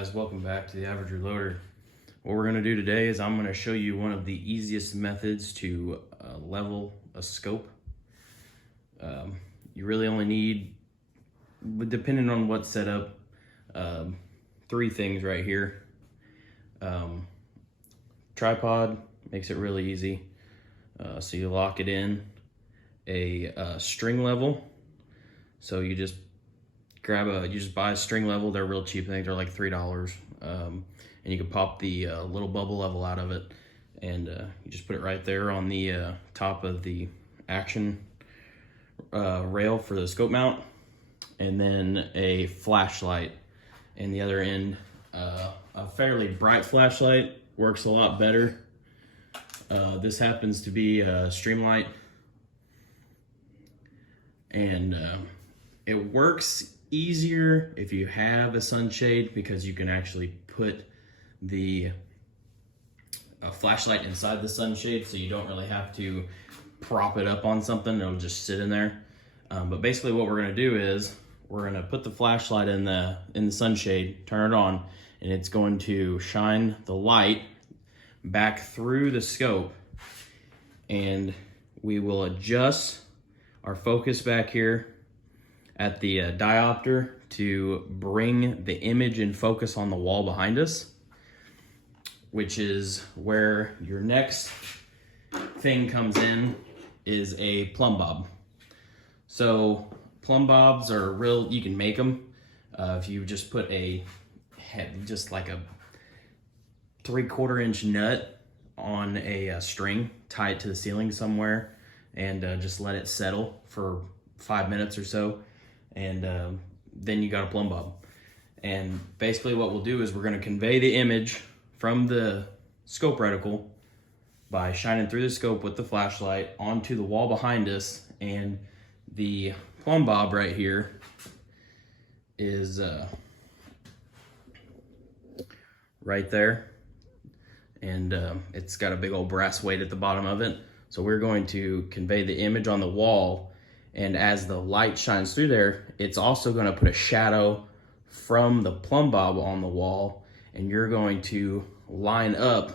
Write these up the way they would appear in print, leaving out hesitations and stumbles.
guys, welcome back to the Average Reloader. What we're going to do today is I'm going to show you one of the easiest methods to level a scope. You really only need, depending on what setup, three things right here. Tripod makes it really easy. So you lock it in. A string level. So you just buy a string level. They're real cheap. I think they're like $3. And you can pop the little bubble level out of it, and you just put it right there on the top of the action rail for the scope mount. And then a flashlight in the other end. A fairly bright flashlight works a lot better. This happens to be a Streamlight, and it works easier if you have a sunshade, because you can actually put the flashlight inside the sunshade, so you don't really have to prop it up on something. It'll just sit in there. But basically what we're going to do is we're going to put the flashlight in the sunshade, turn it on, and it's going to shine the light back through the scope, and we will adjust our focus back here at the diopter to bring the image in focus on the wall behind us, which is where your next thing comes in, is a plumb bob. So plumb bobs are real, you can make them. If you just put just like a 3/4 inch nut on a string, tie it to the ceiling somewhere, and just let it settle for 5 minutes or so. And then you got a plumb bob. And basically what we'll do is we're going to convey the image from the scope reticle by shining through the scope with the flashlight onto the wall behind us, and the plumb bob right here is right there, and it's got a big old brass weight at the bottom of it. So we're going to convey the image on the wall, and as the light shines through there, it's also going to put a shadow from the plumb bob on the wall, and you're going to line up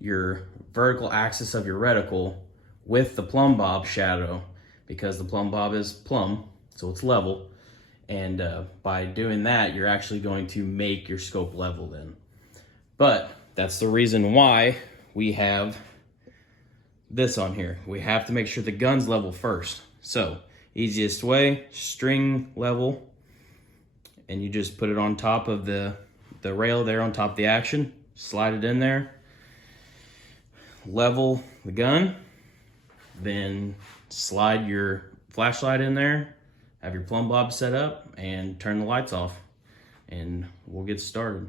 your vertical axis of your reticle with the plumb bob shadow, because the plumb bob is plumb, so it's level. And by doing that, you're actually going to make your scope level then. But that's the reason why we have this on here. We have to make sure the gun's level first. So easiest way, string level, and you just put it on top of the rail there on top of the action, slide it in there, level the gun, then slide your flashlight in there, have your plumb bob set up, and turn the lights off, and we'll get started.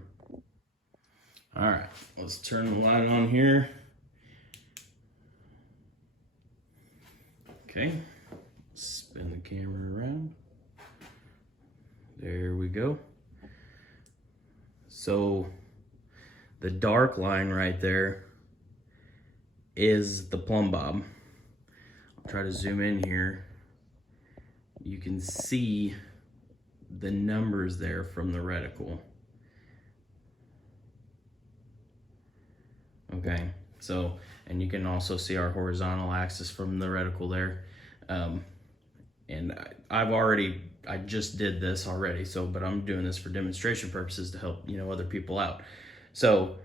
All right, let's turn the light on here. Okay, spin the camera around. There we go. So the dark line right there is the plumb bob. I'll try to zoom in here. You can see the numbers there from the reticle. Okay, so, and you can also see our horizontal axis from the reticle there. And I just did this already, so, but I'm doing this for demonstration purposes to help, other people out. So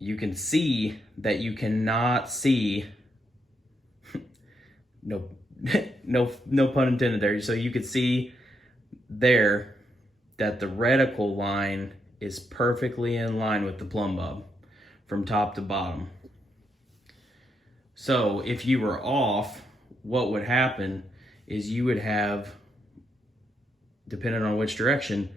you can see that you cannot see, no pun intended there. So you can see there that the reticle line is perfectly in line with the plumb bob from top to bottom. So if you were off, what would happen is you would have, depending on which direction,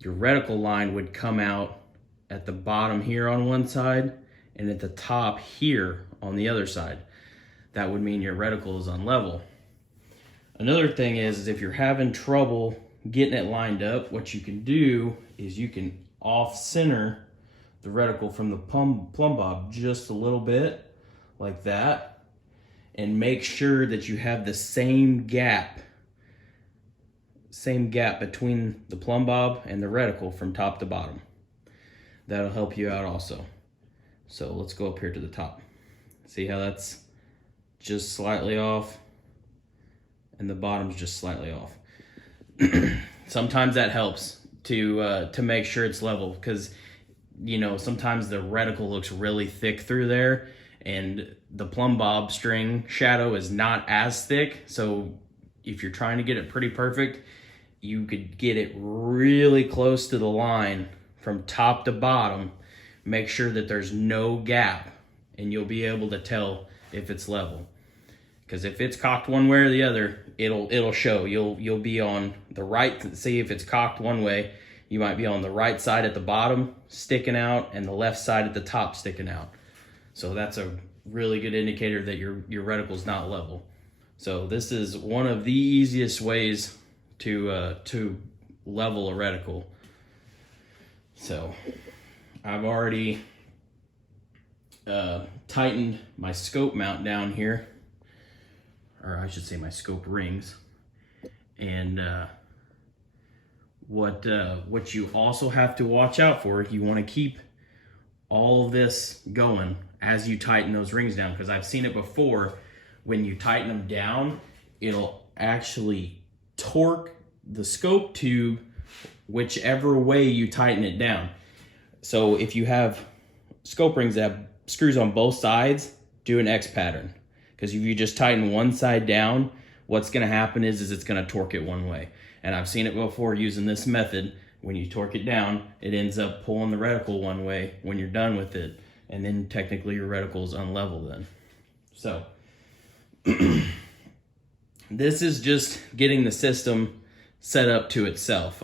your reticle line would come out at the bottom here on one side and at the top here on the other side. That would mean your reticle is unlevel. Another thing is if you're having trouble getting it lined up, what you can do is you can off-center the reticle from the plumb bob just a little bit, like that, and make sure that you have the same gap between the plumb bob and the reticle from top to bottom. that'll help you out also. So let's go up here to the top. See how that's just slightly off, and the bottom's just slightly off. Sometimes that helps to make sure it's level, because you know, sometimes the reticle looks really thick through there, and the plumb bob string shadow is not as thick. So if you're trying to get it pretty perfect, you could get it really close to the line from top to bottom. Make sure that there's no gap, and you'll be able to tell if it's level. Because if it's cocked one way or the other, it'll show. You'll be on the right. See, if it's cocked one way, you might be on the right side at the bottom sticking out and the left side at the top sticking out. So that's a really good indicator that your reticle's not level. So this is one of the easiest ways to level a reticle. So I've already tightened my scope mount down here, or I should say my scope rings. And what you also have to watch out for, you want to keep all of this going as you tighten those rings down, because I've seen it before. When you tighten them down, it'll actually torque the scope tube whichever way you tighten it down. So if you have scope rings that have screws on both sides, do an X pattern, because if you just tighten one side down, what's going to happen is it's going to torque it one way. And I've seen it before using this method. When you torque it down, it ends up pulling the reticle one way when you're done with it, and then technically your reticle is unlevel then. So this is just getting the system set up to itself.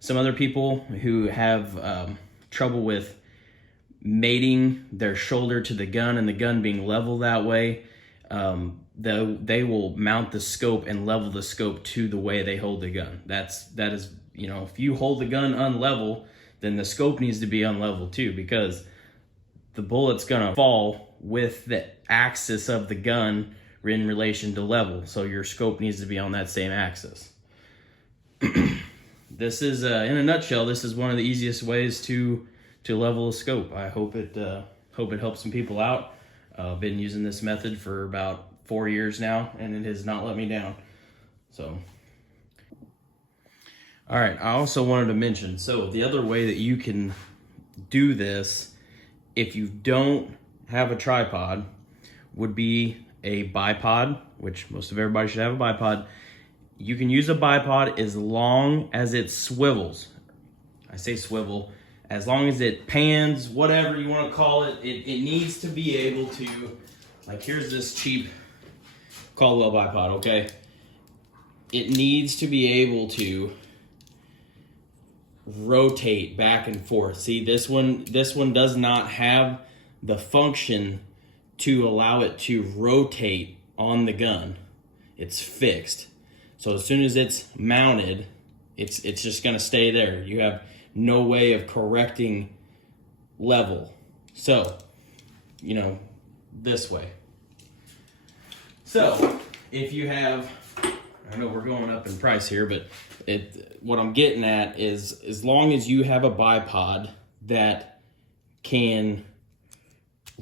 Some other people who have trouble with mating their shoulder to the gun and the gun being level that way, they will mount the scope and level the scope to the way they hold the gun. That is, you know, if you hold the gun unlevel, then the scope needs to be unlevel too, because the bullet's gonna fall with the axis of the gun in relation to level. So your scope needs to be on that same axis. This is, in a nutshell, this is one of the easiest ways to level a scope. I hope it helps some people out. I've been using this method for about 4 years now, and it has not let me down. So, all right, I also wanted to mention, so the other way that you can do this, if you don't have a tripod, would be a bipod, which most of everybody should have a bipod. You can use a bipod as long as it swivels. I say swivel, as long as it pans, whatever you want to call it. It needs to be able to, like, here's this cheap Caldwell bipod, okay? It needs to be able to rotate back and forth. See, this one does not have the function to allow it to rotate on the gun. It's fixed. So as soon as it's mounted, it's just gonna stay there. You have no way of correcting level. So, you know, this way. So if you have, I know we're going up in price here, but what I'm getting at is, as long as you have a bipod that can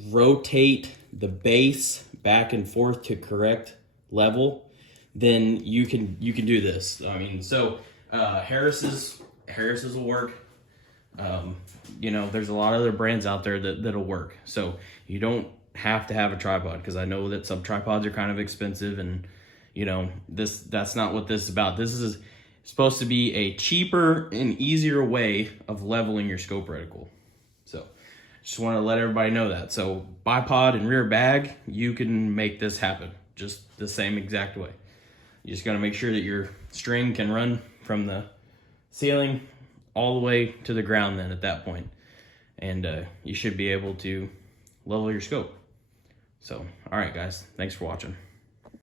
rotate the base back and forth to correct level, then you can do this. I mean, so Harris's will work. You know, there's a lot of other brands out there that'll work. So you don't have to have a tripod, because I know that some tripods are kind of expensive, and you know, that's not what this is about. This is supposed to be a cheaper and easier way of leveling your scope reticle. So just want to let everybody know that. So bipod and rear bag, you can make this happen just the same exact way. You just got to make sure that your string can run from the ceiling all the way to the ground then at that point. And you should be able to level your scope. So, all right, guys, thanks for watching.